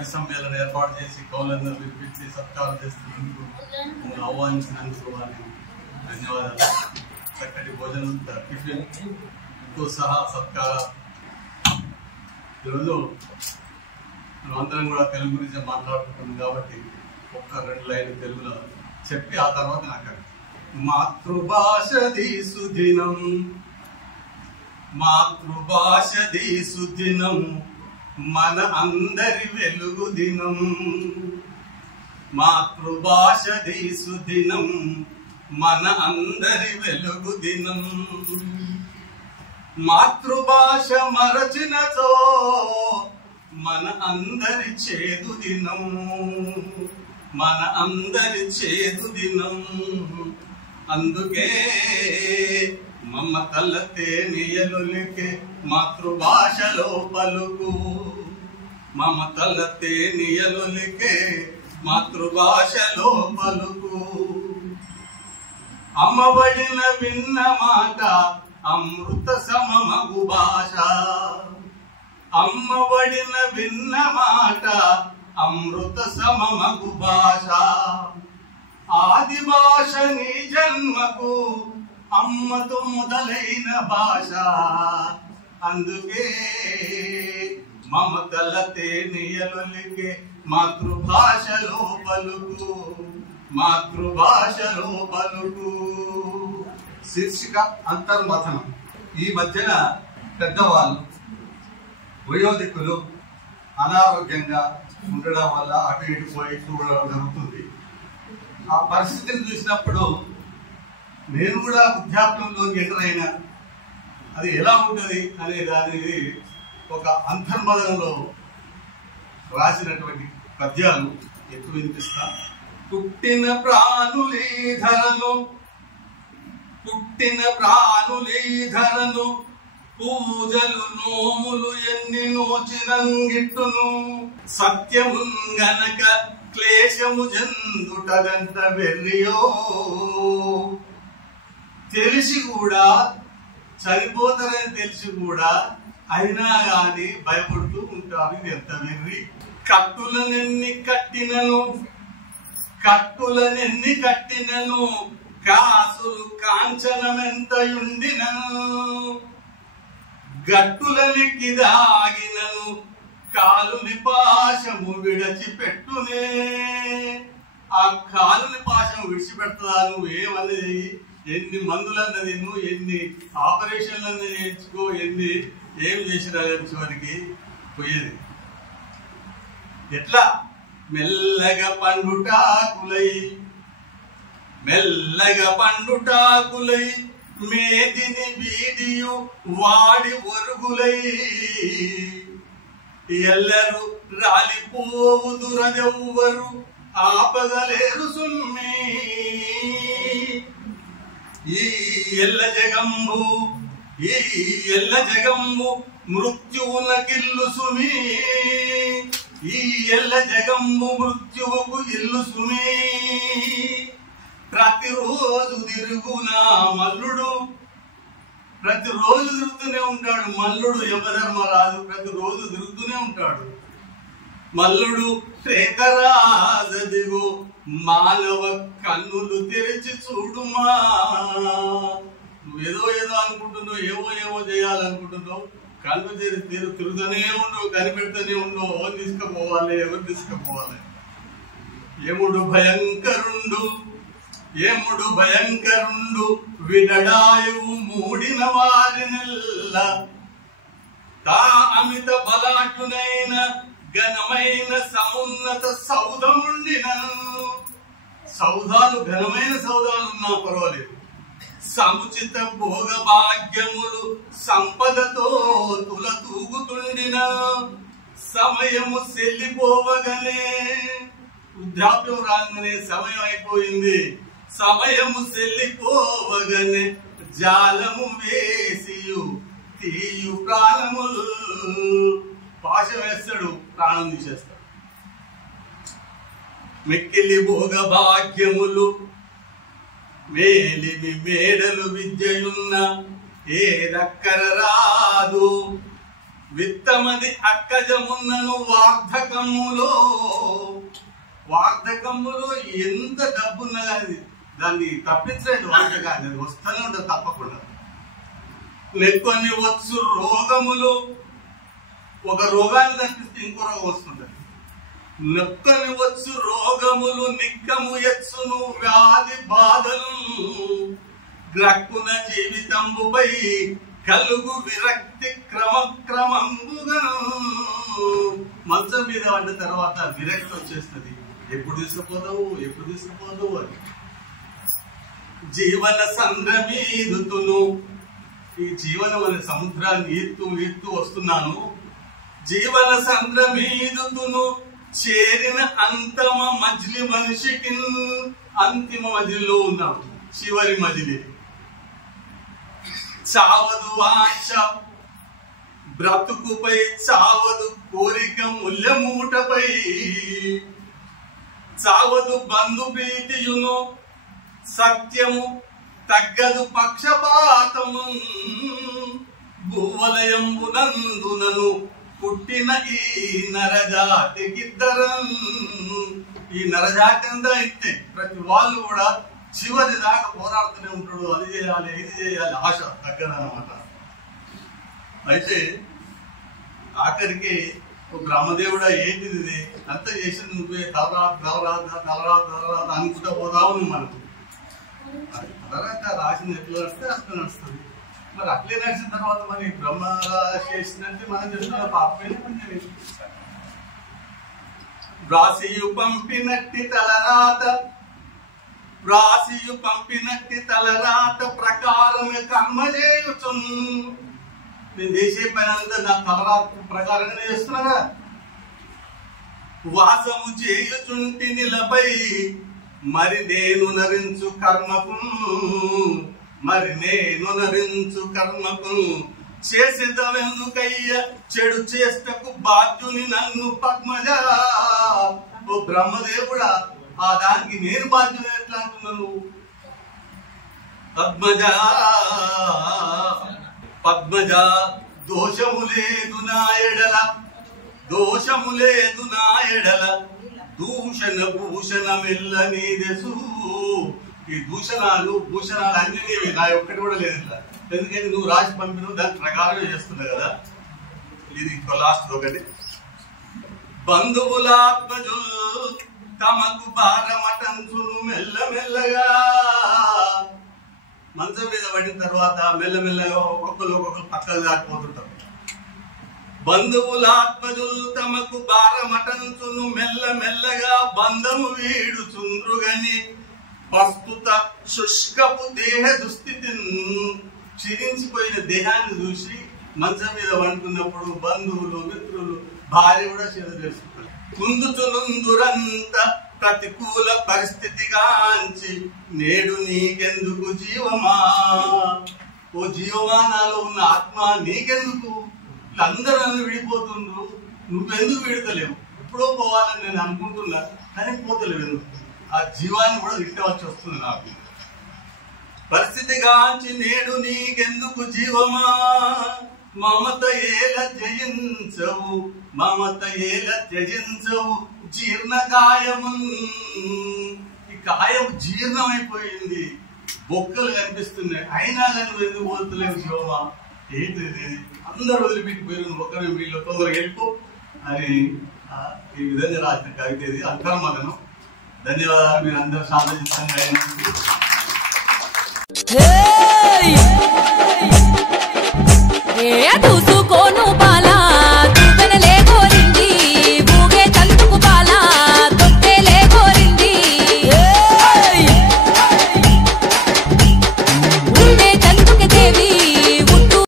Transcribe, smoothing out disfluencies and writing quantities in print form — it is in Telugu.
కవి సమ్మేళనం ఏర్పాటు చేసి కవులందరూ పిలిపించి సత్కారం చేస్తున్నందుకు మమ్మల్ని ఆహ్వానించినందుకు వారికి ధన్యవాదాలు. చక్కటి భోజనం టిఫిన్తో సహా సత్కార. ఈరోజు మనమందరం కూడా తెలుగు గురించి మాట్లాడుకుంటున్నాం కాబట్టి ఒక్క 2 లైన్లు తెలుగులో చెప్పి ఆ తర్వాత నాకు మాతృభాషది సుదినం, మాతృభాషది సుదినం, మన అందరి వెలుగు దినం. మాతృభాషది సుదినం, మన అందరి వెలుగు దినం. మాతృభాష మరచినతో మన అందరి చేదు దినం, మన అందరి చేదు దినం. అందుకే మమతల తేనియలులికే మాతృభాషలో పలుకు, మమతల తేనియలులికే మాతృభాషలో పలుకు. అమ్మబడిన విన్న మాట అమృత సమమగు భాష, అమ్మబడిన విన్న మాట అమృత సమమగు భాష. ఆది భాష నీ జన్మకు అమ్మతో మొదలైన భాష. అందుకే మమతల తేనియలులికే మాతృభాషలో పలుకు, మాతృభాషలో పలుకు. శీర్షిక అంతర్మథనం. ఈ మధ్యన పెద్దవాళ్ళు వయోధికులు అనారోగ్యంగా ఉండడం వల్ల అటు ఇటు పోయి చూడడం జరుగుతుంది. ఆ పరిస్థితిని చూసినప్పుడు నేను కూడా వృద్ధాప్యంలోకి ఎంటర్ అయినా అది ఎలా ఉంటుంది అనే దానిని ఒక అంతర్మథనంలో రాసినటువంటి పద్యాలు ఎక్కువ వినిపిస్తా. పుట్టిన ప్రాణులీ ధరను, పుట్టిన ప్రాణులీ ధరను, పూజలు నోములు ఎన్ని నోచినంగిట్టును. సత్యముంగనక క్లేశము జందుటదంత వెర్రియో. తెలిసి కూడా చనిపోతారని తెలిసి కూడా అయినా గాని భయపడుతూ ఉంటారు. ఎంత వెర్రి. కట్టులనెన్ని కట్టినను, కట్టులనెన్ని కట్టినను, కాసులు కాంచనమెంతయుండినను. గట్టులనికి దాగినను కాలుని పాశము విడిచిపెట్టునే. ఆ కాలుని పాశం విడిచిపెడతా నువ్వేమన్నది, ఎన్ని మందులన్నది, నువ్వు ఎన్ని ఆపరేషన్లన్నీ నేర్చుకో, ఎన్ని ఏం చేసినా చివరికి పోయేది ఎట్లా? మెల్లగా పండుటాకులై, మెల్లగా పండుటాకులై, మేదిని వీడియు వాడి ఒరుగులై. ఎల్లరు రాలిపోవుదురదెవ్వరు ఆపగలేరు సుమ్మి. ఈ ఎల్ల జగంబు, ఈ ఎల్ల జగంబు మృత్యువున కిల్లు సుమి. ఈ ఎల్ల జగంబు మృత్యువుకు ఇల్లు సుమి. ప్రతిరోజు తిరుగునా మల్లుడు, ప్రతిరోజు తిరుగుతూనే ఉంటాడు మల్లుడు. యమధర్మరాజు ప్రతిరోజు తిరుగుతూనే ఉంటాడు. మల్లుడు శ్రేకరాజదిగో మానవ కన్నులు తెరిచి చూడుమా. నువ్వేదో ఏదో అనుకుంటున్నావు, ఏవో ఏవో చేయాలనుకుంటున్నావు, కన్ను తెరిచి తిరుగుతూనే ఉండవు, కనిపెడుతూనే ఉండవు. ఎవరు తీసుకుపోవాలి, ఎవరు తీసుకుపోవాలి. యముడు భయంకరుండు, యముడు భయంకరుండు, విడడాయువు మూడిన వారినెల్ల. తా అమిత బలాటునైన ఘనమైన సమున్నత సౌధముండినను. సౌధాలు, ఘనమైన సౌధాలు ఉన్నా పర్వాలేదు. సముచిత భోగ భాగ్యములు సంపదతో తుల తూగుతుండిన. సమయము సెల్లిపోవగానే, వృద్ధాప్యం రాగానే సమయం అయిపోయింది. సమయము సెల్లిపోవగానే జాలము వేసియు తీయు ప్రాణములు. పాశ వేస్తాడు, ప్రాణం తీసేస్తాడు. మిక్కిలి భోగ భాగ్యములు మేలిమి మేడలు విద్యయున్న ఏ దక్కర రాదు. విత్తమది అక్కజమున్నను వార్ధకములో ఎంత డబ్బున్నా కానీ దాన్ని తప్పించలేదు. వార్ధకాన్ని అది వస్తూనే ఉంటుంది తప్పకుండా. కొన్ని వచ్చు రోగములు, ఒక రోగాన్ని తప్పిస్తే ఇంకో రోగం వస్తుంటది. నొక్కని వచ్చు రోగములు నిక్కము ఎచ్చును వ్యాధి బాధలు గ్రక్కున జీవితంబుపై కలుగు విరక్తి క్రమక్రమంబుగా. మంచం మీద పడ్డ తర్వాత విరక్తి వచ్చేస్తుంది. ఎప్పుడు తీసుకుపోతావు అని. జీవన సంద్రమీదుతును, ఈ జీవనం అనే సముద్రాన్ని ఈత్తు వస్తున్నాను. జీవన సంద్రమీదుతును చేరిన అంతమ మజిలి మనిషికి, అంతిమ మజిలిలో ఉన్నాడు, చివరి మజిలి. చావదు ఆశ బ్రతుకుపై, చావదు కోరిక ముల్లెమూటపై, చావదు బంధు ప్రీతియును సత్యము, తగ్గదు పక్షపాతము. భూవలయంబునందునను పుట్టిన ఈ నరజాతికిద్దరం, ఈ నరజాతి అంతా ఇంతే. ప్రతి వాళ్ళు కూడా చివరి దాకా పోరాడుతూనే ఉంటాడు. అది చేయాలి, ఇది చేయాలి, ఆశ తగ్గదన్నమాట. అయితే ఆఖరికి బ్రహ్మదేవుడా ఏంటిది ఇది అంత చేసింది నువ్వే, తలరాత అనుకుంటా పోతావు నువ్వు. మనకు తలరాత రాసింది ఎట్లా నడిస్తే అట్లా నడుస్తుంది. మరి అట్లే నడిచిన తర్వాత మరి బ్రహ్మ చేసినట్టు మనం చేస్తున్న పాపమైన కొంచెం వ్రాసియు పంపినట్టి తలరాత ప్రకారమే కర్మ చేయుచు. నేను చేసే పని అంతా నా తలరాత ప్రకారంగానే చేస్తున్నారా. వాసము చేయుచుంటి నిలపై మరి నేను నరించు కర్మకు చేసేదవెందుకయ్య చెడు చేష్టకు బాధ్యుని నన్ను పద్మజ. ఓ బ్రహ్మదేవుడా, ఆ దానికి నేను బాధ్యుని ఎట్లా అంటున్నాను? పద్మజ దోషము లేదు నా ఎడల దూషణ భూషణమెల్ల నీదెసు. ఈ భూషణాలు అన్ని నా ఒక్కటి కూడా లేదు ఇట్లా. ఎందుకంటే నువ్వు రాసి పంపిన దాని ప్రకారం చేస్తున్నావు కదా. ఇది లాస్ట్ ఒకటి. బంధువులాత్మజులు తమకు భారమటంచును మెల్లమెల్లగా. మంచం మీద పడిన తర్వాత మెల్లమెల్లగా ఒక్కొక్కరు పక్కలు దాటిపోతుంటారు. బంధువులాత్మజులు తమకు భారమటంచును మెల్లమెల్లగా బంధము వీడుచుండ్రుగని ప్రస్తుత శుష్కపు దేహ దుస్థితిని, క్షీణించిపోయిన దేహాన్ని చూసి మంచం మీద వండుకున్నప్పుడు బంధువులు మిత్రులు భార్య కూడా చేదు చేసుకుంటారు. కుందుచునుందురంత ప్రతికూల పరిస్థితిగాంచి నేడు నీకెందుకు జీవమా. ఓ జీవమా, నాలో ఉన్న ఆత్మ నీకెందుకు? అందరూ నన్ను విడిపోతుండ్రు, నువ్వెందుకు విడతలేవు? ఎప్పుడో పోవాలని నేను అనుకుంటున్నా కానీ పోతలేవు ఎందుకు? ఆ జీవాన్ని కూడా విట్టవచ్చి వస్తుంది నాకు. పరిస్థితిగాంచి నేడు నీకెందుకు జీవమా. మమత ఏల త్యజించవు జీర్ణ కాయము. ఈ కాయం జీర్ణమైపోయింది, బొక్కలు కనిపిస్తున్నాయి, అయినా కానీ నువ్వు ఎందుకు పోతలేవు జీవమా? ఏంటి అందరూ వదిలిపెట్టిపోయారు, ఒక్కరు వీళ్ళు తొందరగా వెళ్ళిపో అని ఈ విధంగా రాసిన కవిత ఇది. అంతర్మగనం. ధన్యవాదాలు. మీరు అందరూ సాధించండి.